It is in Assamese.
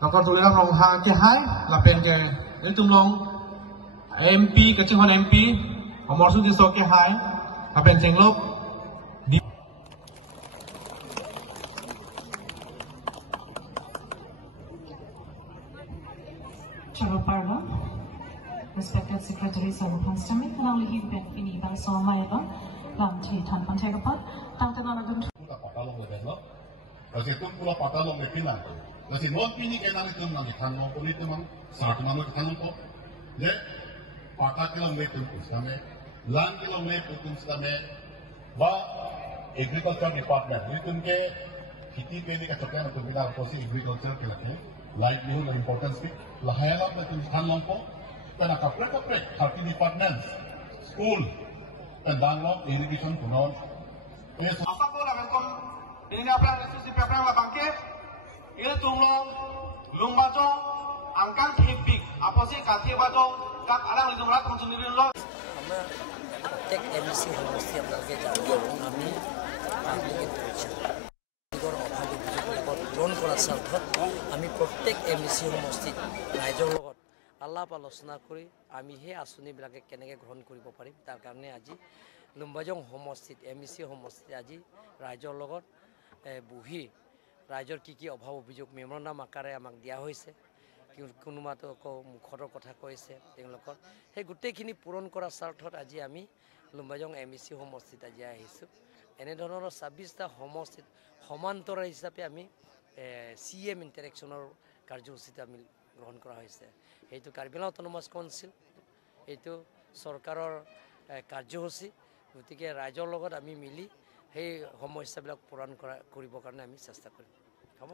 Dr. Tuliram Long Ha ke hai la pen ke ni tum long MP ke chhon MP Omor Su Diso ke hai la pen cheng lok Charu Parva, respected secretaries of Constamit, and only he been in Iban Somayaba, Lam Titan Pantagapat, Dr. Nalagun. Kasi kung pula patalong may pinang, kasi noon pinigailangan ito ng ikanong ulit naman, sa ating mga ikanong po, de, 4 kilometer po kami, land kilometer po kami, ba, agriculture department, dito ke, खेती पे का चक्कर में तुम्हें आपको सी एग्रीकल्चर के लगे लाइवलीहुड और इम्पोर्टेंस भी लहायला में तुम स्थान लोगों को पेना कपड़े 30 डिपार्टमेंट स्कूल पेंदान लोग इरिगेशन पुनः ये asap bola menkom ini apa resolusi peperang la bangke il tumlong lumbajo angkang hipik apa sih kathi bajo kak arang lidumrat mensendiri lo আমরা প্রত্যেক এমসি সমষ্টি আপনাদেরকে জানিয়ে আমি পাবলিকের অভাৱী অভিযোগৰ পূৰণ কৰাৰ স্বাৰ্থত আমি প্ৰত্যেক এমসি সমষ্টিত ৰাইজৰ লগত আলাপ আলোচনা কৰি আমি সেই আঁচনিবিলাকে কেনেকৈ গ্ৰহণ কৰিব পাৰিম তাৰ কাৰণে আজি লুম্বাজং সমষ্টিত এমসি সমষ্টিত আজি ৰাইজৰ লগত বহি ৰাইজৰ কি কি অভাৱ অভিযোগ মেমৰেণ্ডাম আকাৰে আমাক দিয়া হৈছে কোনোবাতো আকৌ মুখৰ কথা কৈছে তেওঁলোকৰ সেই গোটেইখিনি পূৰণ কৰাৰ স্বাৰ্থত আজি আমি লুম্বাজং এমসি সমষ্টিত আজি আহিছোঁ এনেধৰণৰ 26টা সমষ্টিত সমান্তৰাল হিচাপে আমি CM ইণ্টাৰেকশ্যনৰ কাৰ্যসূচীটো আমি গ্ৰহণ কৰা হৈছে এইটো কাৰ্বি আংলং অট'নমাছ কাউন্সিল এইটো চৰকাৰৰ কাৰ্যসূচী গতিকে ৰাইজৰ লগত আমি মিলি সেই সমস্যাবিলাক পূৰণ কৰিবৰ কাৰণে আমি চেষ্টা কৰিম হ'ব